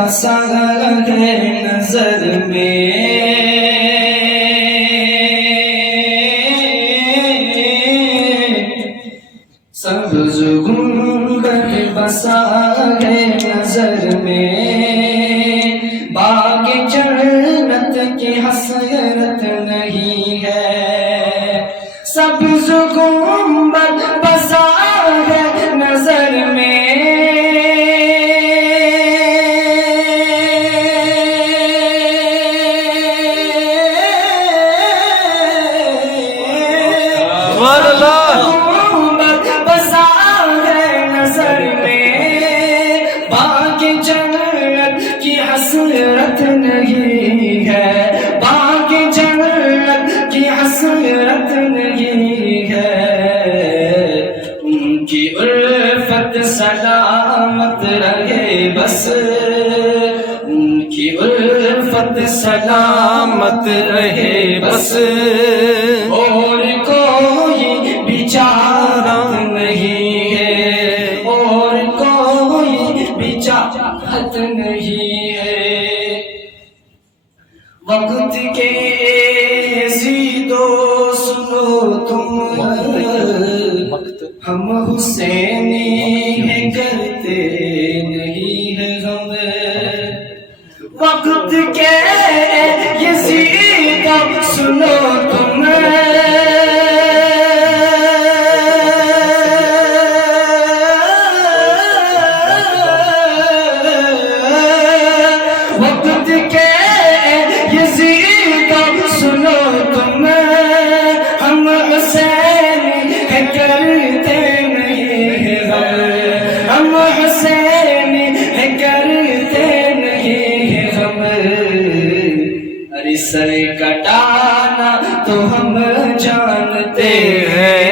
بسا ہے نظر میں، سبز گنبد بسا ہے نظر میں، باغ جنت کی حسرت نہیں ہے، سبز گنبد بسا ہے نظر میں، گنبد بسا ہے نظر میں، باغ جنت کی حسرت نہیں ہے، باغ جنت کی حسرت نہیں ہے، ان کی الفت سلامت رہے بس، ان کی الفت سلامت رہے بس، اور کوئی بچارت نہیں ہے، اور کوئی بچارت نہیں ہے، وقت کے یزیدو سنو تم، ہم حسینی ہے کرتے نہیں ہے غم، وقت کے یزیدو سنو تم، وقت کے یزیدو سنو تم، ہم حسین ہے کرتے نہیں ہے غم، ہم حسین ہے کرتے نہیں ہے غم، ارے سر کٹانا تو ہم جانتے ہیں،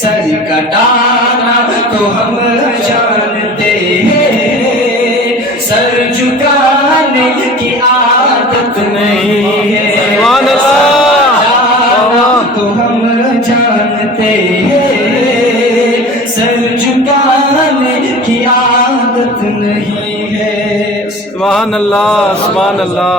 سر کٹانا تو ہم جانتے ہیں، سر جھکانے کی عادت نہیں ہے، تو ہم جانتے ہیں، سر جھکانے کی عادت نہیں ہے۔ سبحان اللہ، سبحان اللہ۔